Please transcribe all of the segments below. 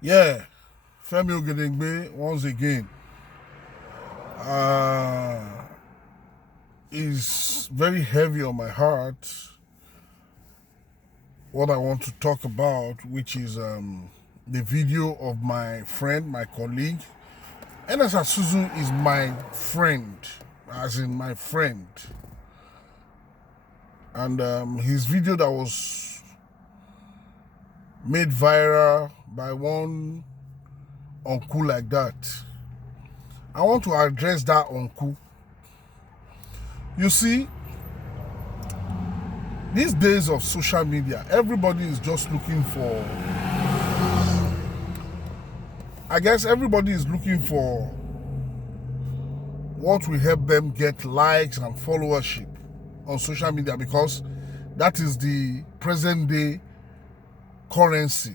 Yeah, Femi Ogedengbe once again is very heavy on my heart. What I want to talk about, which is the video of my friend, my colleague. Enes Asuzu is my friend, as in my friend. And his video that was made viral by one uncle like that. I want to address that uncle. You see, these days of social media, everybody is just looking for, everybody is looking for what will help them get likes and followership on social media, because that is the present day currency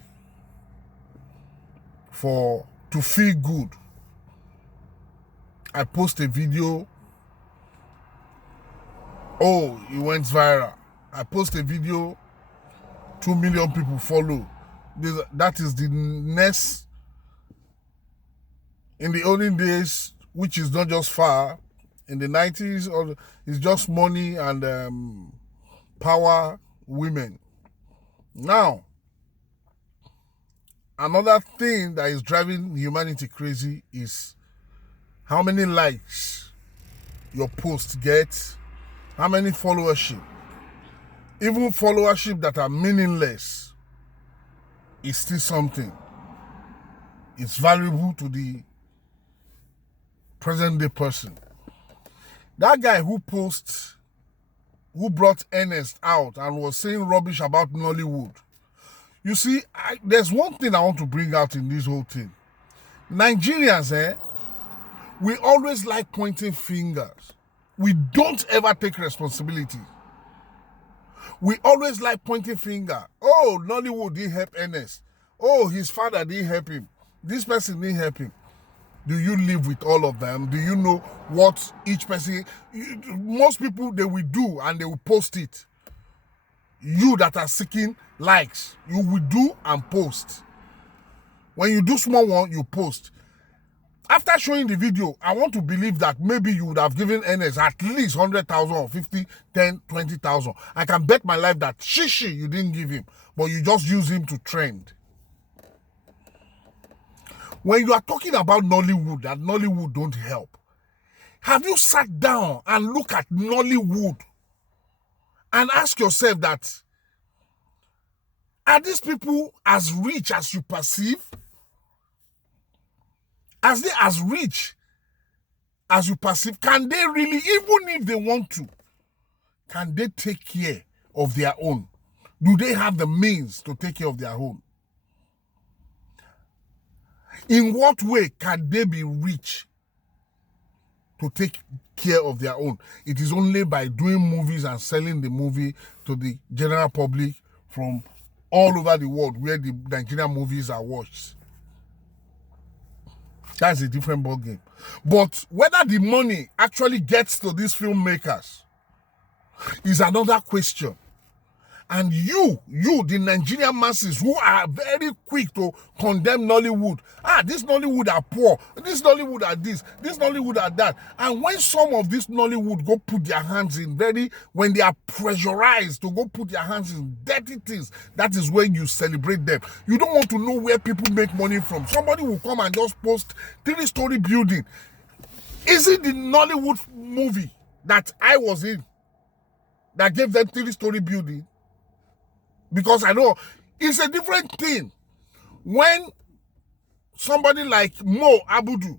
to feel good. I post a video, oh, it went viral. I post a video, 2 million people follow. That is the next, in the olden days, which is not just far, in the 90s, it's just money and power, women. Now, another thing that is driving humanity crazy is how many likes your post gets, how many followership. Even followership that are meaningless is still something. It's valuable to the present day person. That guy who brought Ernest out and was saying rubbish about Nollywood. You see, there's one thing I want to bring out in this whole thing. Nigerians, we always like pointing fingers. We don't ever take responsibility. We always like pointing finger. Oh, Nollywood didn't help Ernest. Oh, his father didn't help him. This person didn't help him. Do you live with all of them? Do you know what each person... Most people, they will do and they will post it. You that are seeking likes, you will do and post. When you do small one, you post. After showing the video, I want to believe that maybe you would have given Ernest at least 100,000 or 50, 10, 20,000. I can bet my life that shishi you didn't give him, but you just use him to trend. When you are talking about Nollywood, that Nollywood don't help, have you sat down and look at Nollywood and ask yourself that, are these people as rich as you perceive? Are they as rich as you perceive? Can they really, even if they want to, can they take care of their own? Do they have the means to take care of their own? In what way can they be rich to take care of their own? It is only by doing movies and selling the movie to the general public from all over the world where the Nigerian movies are watched. That's a different ballgame. But whether the money actually gets to these filmmakers is another question. And you, the Nigerian masses who are very quick to condemn Nollywood. This Nollywood are poor. This Nollywood are this Nollywood are that. And when some of this Nollywood go put their hands in when they are pressurized to go put their hands in dirty things, that is when you celebrate them. You don't want to know where people make money from. Somebody will come and just post 3-story building. Is it the Nollywood movie that I was in that gave them 3-story building? Because I know it's a different thing when somebody like Mo Abudu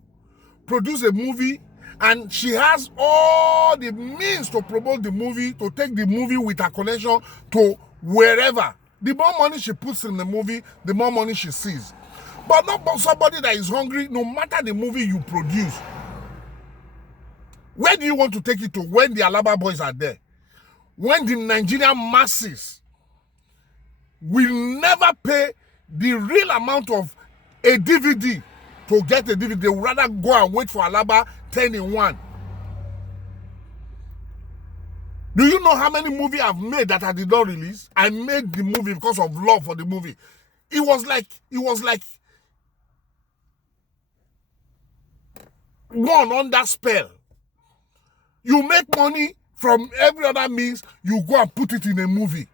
produce a movie and she has all the means to promote the movie, to take the movie with her connection to wherever. The more money she puts in the movie, the more money she sees. But not about somebody that is hungry, no matter the movie you produce. Where do you want to take it to when the Alaba boys are there? When the Nigerian masses will never pay the real amount of a DVD to get a DVD. They would rather go and wait for Alaba 10 in 1. Do you know how many movies I've made that I did not release? I made the movie because of love for the movie. It was like one under spell. You make money from every other means, you go and put it in a movie.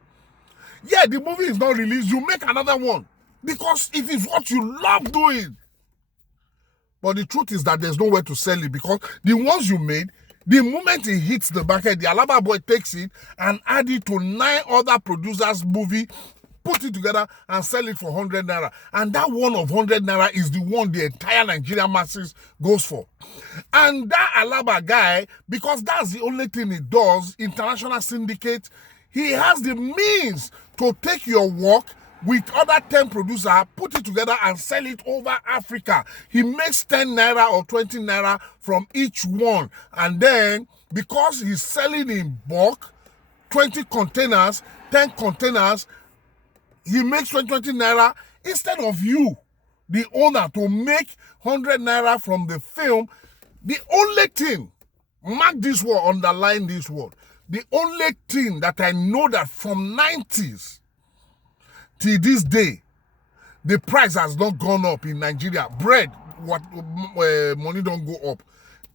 Yeah, the movie is not released, you make another one because it is what you love doing. But the truth is that there's nowhere to sell it because the ones you made, the moment it hits the market, the Alaba boy takes it and add it to 9 other producers' movie, put it together and sell it for 100 naira. And that one of 100 naira is the one the entire Nigerian masses goes for. And that Alaba guy, because that's the only thing he does, international syndicate, he has the means to take your work with other 10 producers, put it together and sell it over Africa. He makes 10 naira or 20 naira from each one. And then, because he's selling in bulk, 20 containers, 10 containers, he makes 20 naira instead of you, the owner, to make 100 naira from the film. The only thing, mark this word, underline this word, the only thing that I know that from 90s till this day, the price has not gone up in Nigeria. Bread, money don't go up.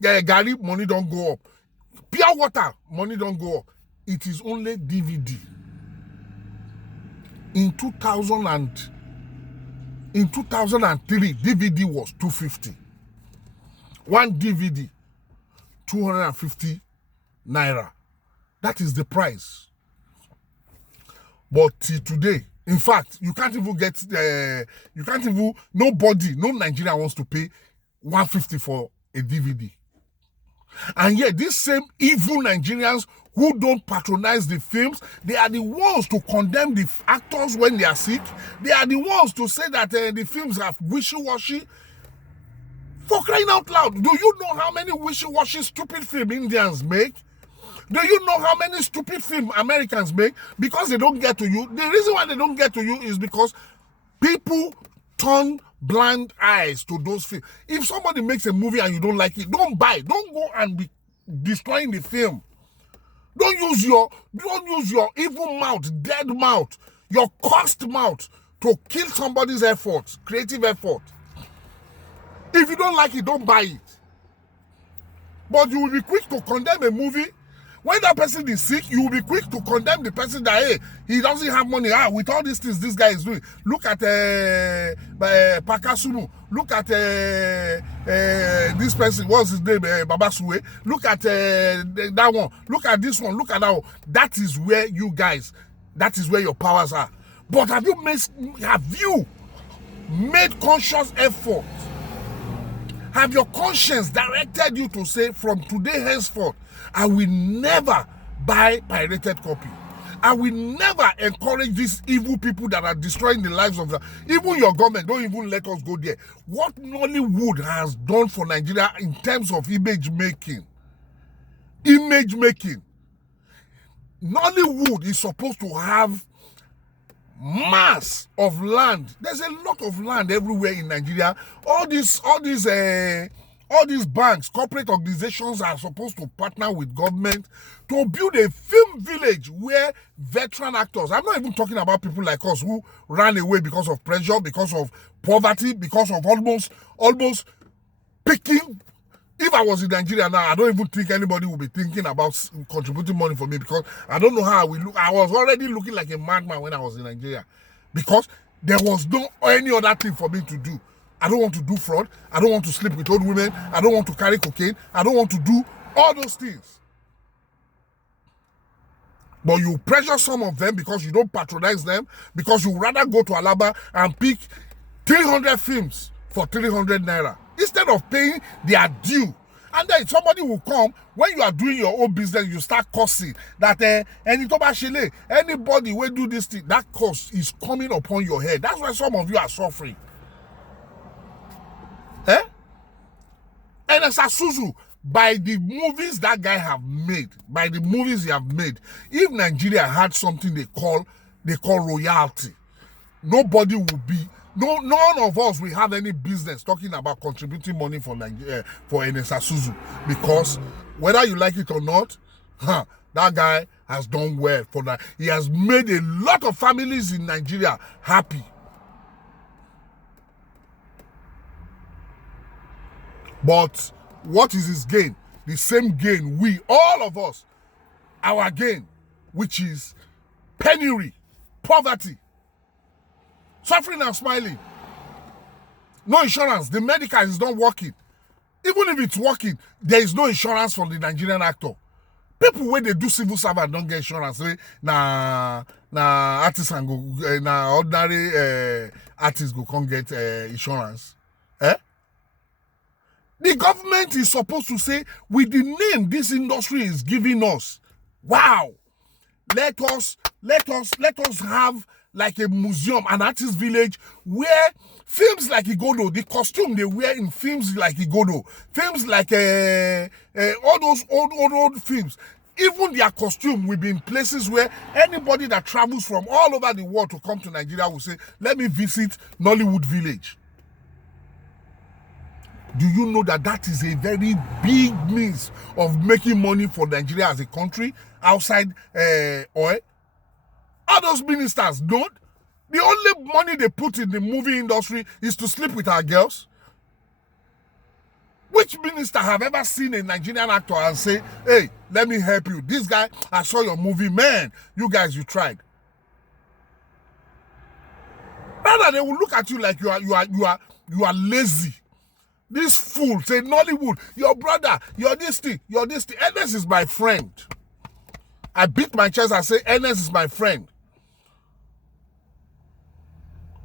Gari, money don't go up. Pure water, money don't go up. It is only DVD. In 2003, DVD was 250. One DVD, 250 naira. That is the price. But till today, in fact, you can't even get, nobody, no Nigerian wants to pay 150 for a DVD. And yet, these same evil Nigerians who don't patronize the films, they are the ones to condemn the actors when they are sick. They are the ones to say that the films are wishy-washy. For crying out loud, do you know how many wishy-washy stupid film Indians make? Do you know how many stupid film Americans make? Because they don't get to you. The reason why they don't get to you is because people turn blind eyes to those films. If somebody makes a movie and you don't like it, don't buy. Don't go and be destroying the film. Don't use your evil mouth, dead mouth, your cursed mouth to kill somebody's effort, creative effort. If you don't like it, don't buy it. But you will be quick to condemn a movie. When that person is sick, you will be quick to condemn the person that, hey, he doesn't have money. With all these things this guy is doing. Look at Pakasumu. Look at this person. What's his name? Babasue. Look at that one. Look at this one. Look at that one. That is where you guys, that is where your powers are. But have you made conscious effort? Have your conscience directed you to say, from today henceforth, I will never buy pirated copy. I will never encourage these evil people that are destroying the lives of even your government. Don't even let us go there. What Nollywood has done for Nigeria in terms of image making. Nollywood is supposed to have mass of land. There's a lot of land everywhere in Nigeria. All these banks, corporate organizations are supposed to partner with government to build a film village where veteran actors, I'm not even talking about people like us who ran away because of pressure, because of poverty, because of almost picking. If I was in Nigeria now, I don't even think anybody would be thinking about contributing money for me because I don't know how I will look. I was already looking like a madman when I was in Nigeria because there was no any other thing for me to do. I don't want to do fraud. I don't want to sleep with old women. I don't want to carry cocaine. I don't want to do all those things. But you pressure some of them because you don't patronize them, because you rather go to Alaba and pick 300 films for 300 naira instead of paying their due. And then somebody will come, when you are doing your own business, you start cursing that anybody will do this thing. That curse is coming upon your head. That's why some of you are suffering. And as Asuzu, by the movies that guy have made, by the movies he have made, if Nigeria had something they call royalty, nobody would be, none of us will have any business talking about contributing money for Nigeria, for Ernest Asuzu, because whether you like it or not, that guy has done well for that. He has made a lot of families in Nigeria happy. But what is his gain? The same gain we, all of us, our gain, which is penury, poverty, suffering and smiling. No insurance. The medical is not working. Even if it's working, there is no insurance for the Nigerian actor. People when they do civil servant don't get insurance. Na artists and go na ordinary artists go can't get insurance. The government is supposed to say, with the name this industry is giving us, wow, let us have like a museum, an artist village, where films like Igodo, the costume they wear in films like Igodo, films like all those old films, even their costume will be in places where anybody that travels from all over the world to come to Nigeria will say, let me visit Nollywood Village. Do you know that that is a very big means of making money for Nigeria as a country outside oil? All those ministers don't. The only money they put in the movie industry is to sleep with our girls. Which minister have ever seen a Nigerian actor and say, hey, let me help you. This guy, I saw your movie, man, you guys, you tried. Rather, they will look at you like you are lazy. This fool say, Nollywood, your brother, you're this thing. Ernest is my friend. I beat my chest and say, Ernest is my friend.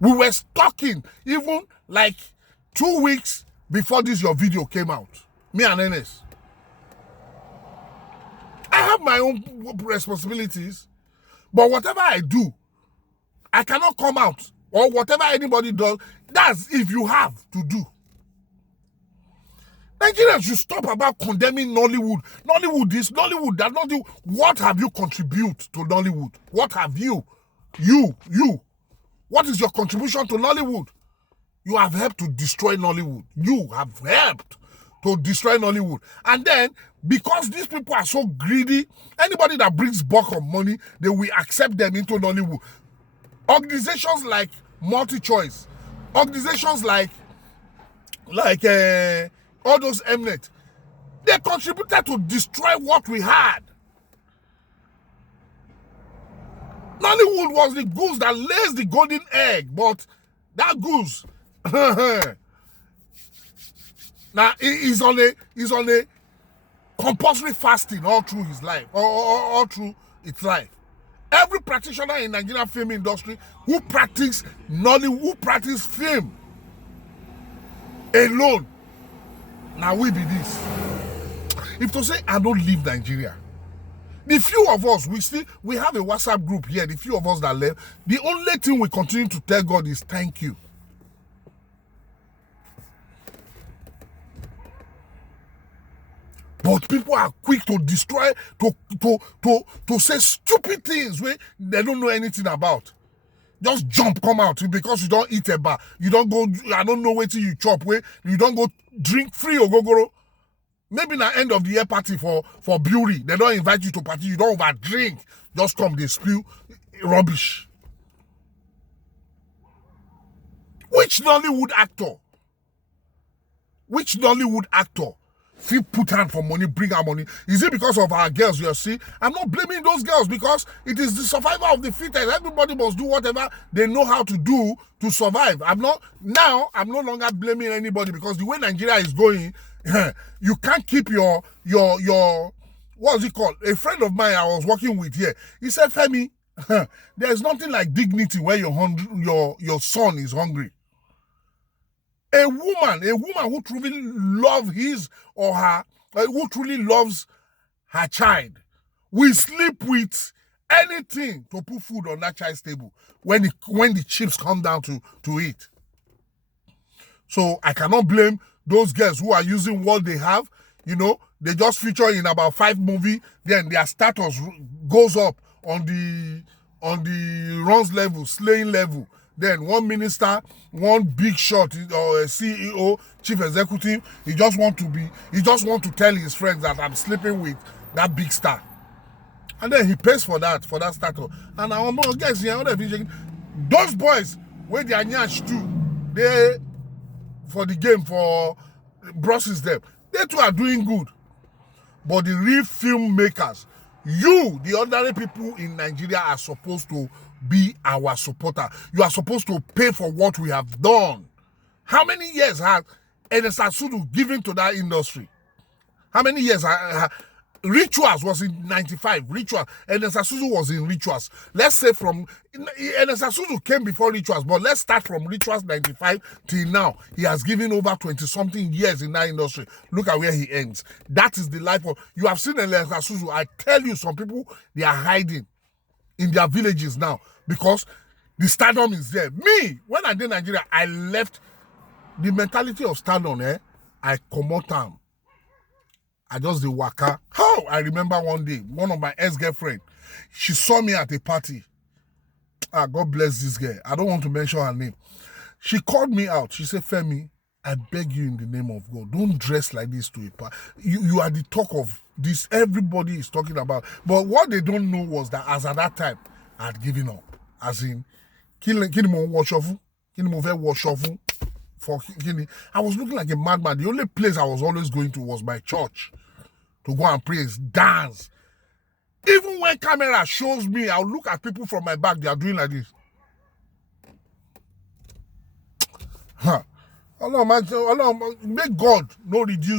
We were talking even like 2 weeks before your video came out. Me and Ernest. I have my own responsibilities. But whatever I do, I cannot come out. Or whatever anybody does, that's if you have to do. Nigerians should stop about condemning Nollywood. Nollywood this, Nollywood that, Nollywood. What have you contributed to Nollywood? What have you? You. What is your contribution to Nollywood? You have helped to destroy Nollywood. You have helped to destroy Nollywood. And then, because these people are so greedy, anybody that brings bulk of money, they will accept them into Nollywood. Organizations like MultiChoice, organizations like all those Mnet, they contributed to destroy what we had. Nollywood was the goose that lays the golden egg, but that goose now he's on a compulsory fasting all through his life, all through its life. Every practitioner in Nigerian film industry who practice Nollywood, who practice film alone, now we be this. If to say I don't leave Nigeria, the few of us, we have a WhatsApp group here, the few of us that left, the only thing we continue to tell God is thank you. But people are quick to destroy, to say stupid things where they don't know anything about. Just jump, come out because you don't eat a bar. You don't go, I don't know where you chop, where you don't go drink free or go. Maybe na end of the year party for brewery. They don't invite you to party. You don't over drink. Just come, they spew rubbish. Which Nollywood actor feel put hand for money, bring our money? Is it because of our girls? You see, I'm not blaming those girls because it is the survival of the fittest. Everybody must do whatever they know how to do to survive. I'm no longer blaming anybody because the way Nigeria is going, you can't keep your what's it called? A friend of mine I was working with here, he said, Femi, there's nothing like dignity where your son is hungry. A woman who truly loves his or her, who truly loves her child, will sleep with anything to put food on that child's table when the chips come down to eat. So I cannot blame those girls who are using what they have. You know, they just feature in about 5 movies, then their status goes up on the runs level, slaying level. Then one minister, one big shot, or a CEO, chief executive, he just want to tell his friends that I'm sleeping with that big star. And then he pays for that status. And I guess those boys, where they are nyash too, they for the game for Brussels them. They too are doing good. But the real filmmakers, you, the ordinary people in Nigeria, are supposed to be our supporter. You are supposed to pay for what we have done. How many years has Ernest Asudu given to that industry? How many years? Rituals was in 95. Rituals. Ernest Asudu was in Rituals. Let's say from Ernest Asudu came before Rituals, but let's start from Rituals 95 till now. He has given over 20-something years in that industry. Look at where he ends. That is the life of. You have seen Ernest Asudu. I tell you, some people, they are hiding in their villages now because the stardom is there. Me, when I did Nigeria, I left the mentality of stardom. I come out time. I just did waka. How? I remember one day, one of my ex-girlfriend, she saw me at a party. God bless this girl. I don't want to mention her name. She called me out. She said, Femi, I beg you in the name of God, don't dress like this to a party. You are the talk of this. Everybody is talking about. But what they don't know was that as at that time, I had given up. As in, wash off. I was looking like a madman. The only place I was always going to was my church to go and praise, dance. Even when camera shows me, I'll look at people from my back. They are doing like this. Allah, make God no reduce